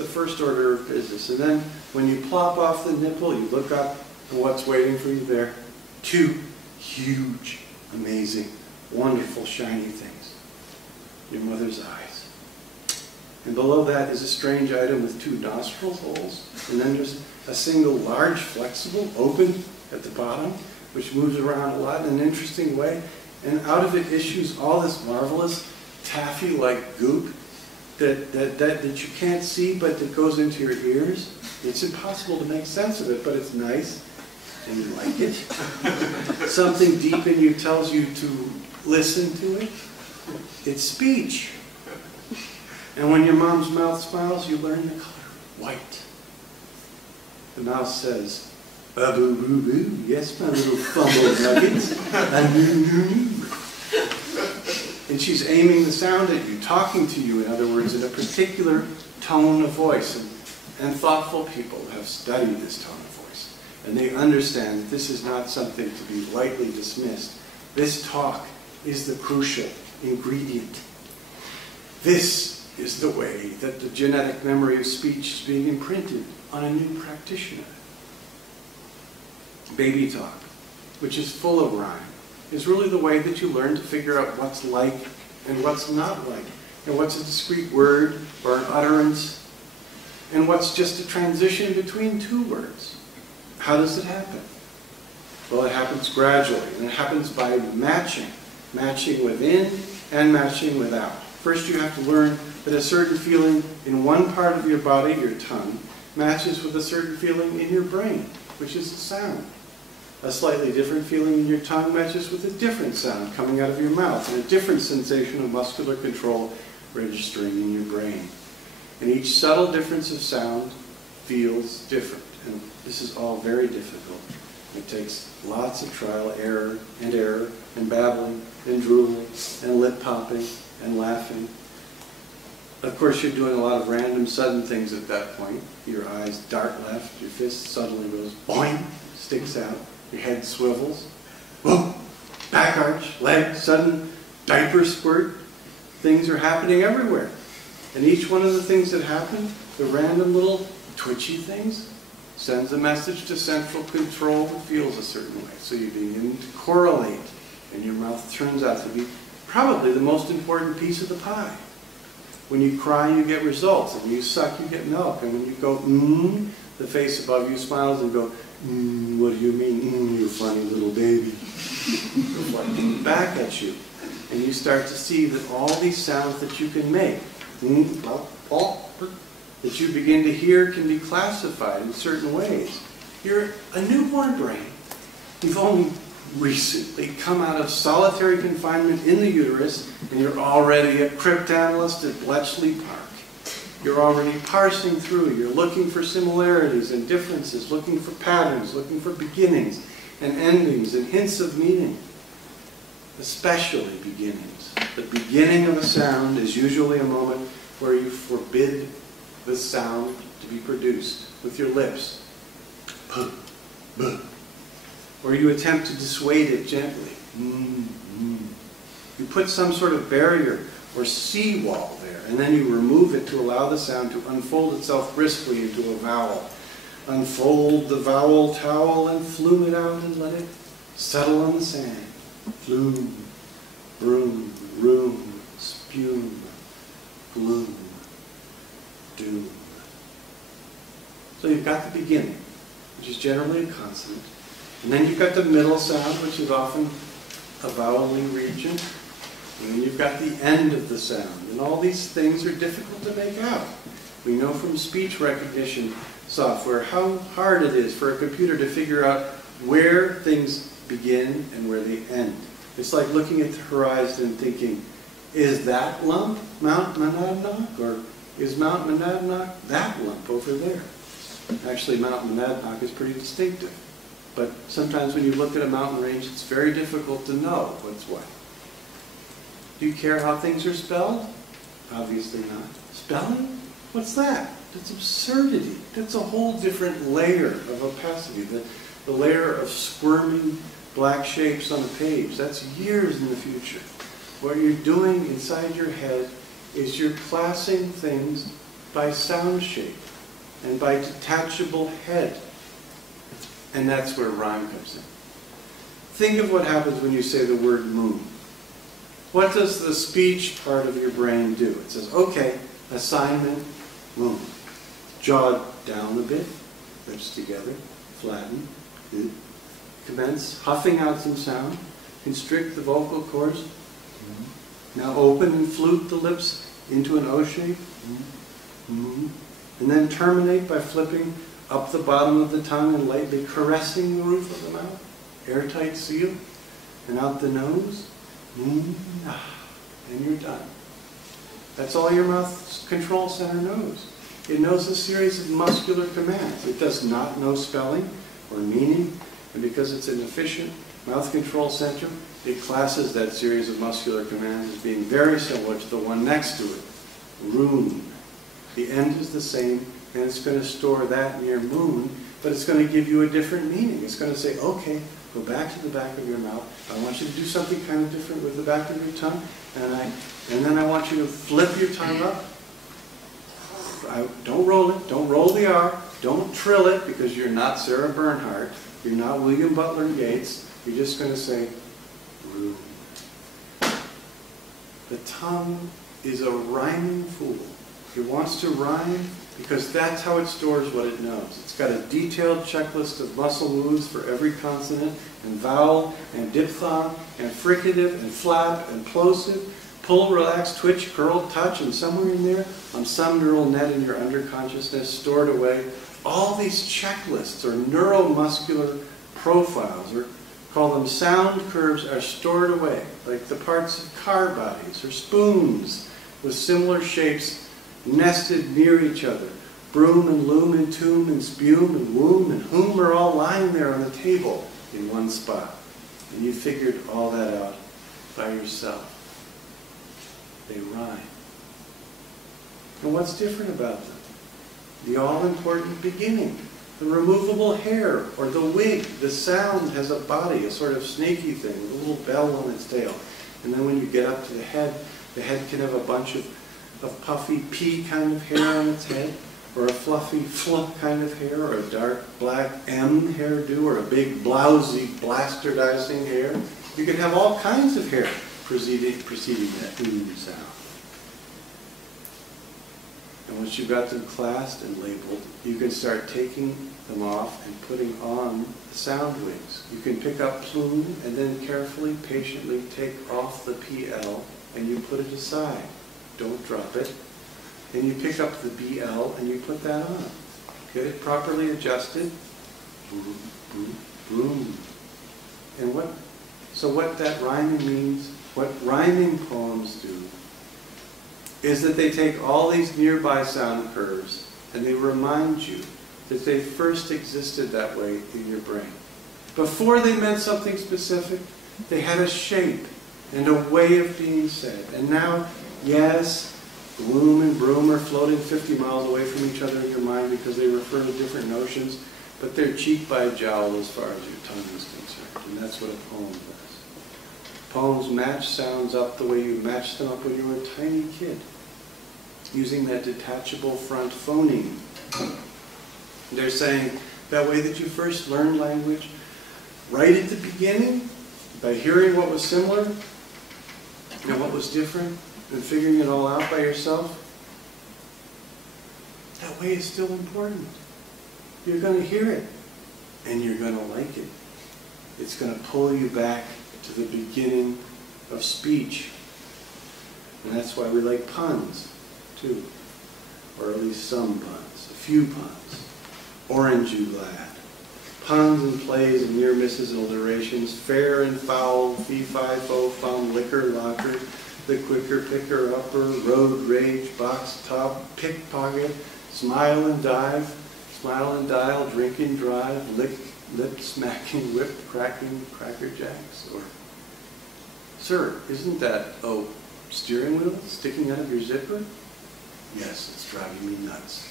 the first order of business. And then when you plop off the nipple, you look up and what's waiting for you there? 2 huge, amazing, wonderful, shiny things. Your mother's eyes. And below that is a strange item with 2 nostril holes. And then there's a single large, flexible, open at the bottom, which moves around a lot in an interesting way. And out of it issues all this marvelous taffy-like goop that you can't see, but that goes into your ears. It's impossible to make sense of it, but it's nice, and you like it. Something deep in you tells you to listen to it. It's speech. And when your mom's mouth smiles, you learn the color white. The mouth says, "Boo-boo-boo, yes, my little fumble nuggets. And she's aiming the sound at you, talking to you, in other words, in a particular tone of voice. And thoughtful people have studied this tone of voice. And they understand that this is not something to be lightly dismissed. This talk is the crucial ingredient. This is the way that the genetic memory of speech is being imprinted on a new practitioner. Baby talk, which is full of rhyme, is really the way that you learn to figure out what's like and what's not like, and what's a discrete word or an utterance, and what's just a transition between 2 words. How does it happen? Well, it happens gradually, and it happens by matching within and matching without. First, you have to learn that a certain feeling in one part of your body, your tongue, matches with a certain feeling in your brain, which is the sound. A slightly different feeling in your tongue matches with a different sound coming out of your mouth, and a different sensation of muscular control registering in your brain. And each subtle difference of sound feels different. And this is all very difficult. It takes lots of trial, error, and babbling, and drooling, and lip popping, and laughing. Of course, you're doing a lot of random, sudden things at that point. Your eyes dart left, your fist suddenly goes boing, sticks out, your head swivels, whoa, back arch, leg, sudden diaper squirt. Things are happening everywhere. And each one of the things that happen, the random little twitchy things, sends a message to central control that feels a certain way. So you begin to correlate, and your mouth turns out to be probably the most important piece of the pie. When you cry, you get results, and when you suck, you get milk. And when you go, the face above you smiles and go, what do you mean, you funny little baby? Reflecting back at you. And you start to see that all these sounds that you can make, that you begin to hear, can be classified in certain ways. You're a newborn brain. You've only recently come out of solitary confinement in the uterus, and you're already a cryptanalyst at Bletchley Park. You're already parsing through. You're looking for similarities and differences, looking for patterns, looking for beginnings and endings and hints of meaning, especially beginnings. The beginning of a sound is usually a moment where you forbid the sound to be produced with your lips. Puh, buh. Or you attempt to dissuade it gently. You put some sort of barrier or seawall there, and then you remove it to allow the sound to unfold itself briskly into a vowel. Unfold the vowel towel and flume it out and let it settle on the sand. Flume, broom, room, spume, gloom, doom. So you've got the beginning, which is generally a consonant. And then you've got the middle sound, which is often a voweling region. And then you've got the end of the sound. And all these things are difficult to make out. We know from speech recognition software how hard it is for a computer to figure out where things begin and where they end. It's like looking at the horizon and thinking, is that lump Mount Monadnock? Or is Mount Monadnock that lump over there? Actually, Mount Monadnock is pretty distinctive. But sometimes when you look at a mountain range, it's very difficult to know what's what. Do you care how things are spelled? Obviously not. Spelling? What's that? That's absurdity. That's a whole different layer of opacity. The layer of squirming black shapes on a page. That's years in the future. What you're doing inside your head is you're classing things by sound shape and by detachable head. And that's where rhyme comes in. Think of what happens when you say the word moon. What does the speech part of your brain do? It says, okay, assignment, moon. Jaw down a bit, lips together, flatten, good. Commence huffing out some sound, constrict the vocal cords. Now open and flute the lips into an O shape. And then terminate by flipping up the bottom of the tongue and lightly caressing the roof of the mouth. Airtight seal. And out the nose. And you're done. That's all your mouth control center knows. It knows a series of muscular commands. It does not know spelling or meaning. And because it's an efficient mouth control center, it classes that series of muscular commands as being very similar to the one next to it. Room. The end is the same, and it's going to store that near moon, but it's going to give you a different meaning. It's going to say, okay, go back to the back of your mouth. I want you to do something kind of different with the back of your tongue, and then I want you to flip your tongue up. Don't roll it. Don't roll the R. Don't trill it, because you're not Sarah Bernhardt. You're not William Butler Yeats. You're just going to say, room. The tongue is a rhyming fool. It wants to rhyme because that's how it stores what it knows. It's got a detailed checklist of muscle moves for every consonant, and vowel, and diphthong, and fricative, and flap, and plosive. Pull, relax, twitch, curl, touch, and somewhere in there, on some neural net in your underconsciousness, stored away, all these checklists or neuromuscular profiles, or call them sound curves, are stored away, like the parts of car bodies or spoons with similar shapes nested near each other. Broom and loom and tomb and spume and womb and whom are all lying there on the table in one spot. And you figured all that out by yourself. They rhyme. And what's different about them? The all-important beginning. The removable hair or the wig. The sound has a body, a sort of snaky thing, a little bell on its tail. And then when you get up to the head can have a bunch of puffy P kind of hair on its head, or a fluffy fluff kind of hair, or a dark black M hairdo, or a big blousy blastardizing hair. You can have all kinds of hair preceding that sound. And once you've got them classed and labeled, you can start taking them off and putting on the sound wigs. You can pick up plume and then carefully, patiently take off the PL and you put it aside. Don't drop it. And you pick up the BL and you put that on. Get it properly adjusted. Boom, boom, boom. And what that rhyming means, what rhyming poems do, is that they take all these nearby sound curves and they remind you that they first existed that way in your brain. Before they meant something specific, they had a shape and a way of being said. And now, yes, gloom and broom are floating 50 miles away from each other in your mind because they refer to different notions, but they're cheek by jowl as far as your tongue is concerned. And that's what a poem does. Poems match sounds up the way you matched them up when you were a tiny kid, using that detachable front phoneme. They're saying that way that you first learned language, right at the beginning, by hearing what was similar and what was different, and figuring it all out by yourself, that way is still important. You're going to hear it, and you're going to like it. It's going to pull you back to the beginning of speech. And that's why we like puns, too. Or at least some puns, a few puns. Orange you lad. Puns and plays and near misses and alliterations, fair and foul, fee-fi-fo, found liquor, locker, the quicker, picker, upper, road rage, box top, pickpocket, smile and dive, smile and dial, drink and drive, lick, lip smacking, whip cracking, cracker jacks. Or, sir, isn't that, steering wheel sticking out of your zipper? Yes, it's driving me nuts.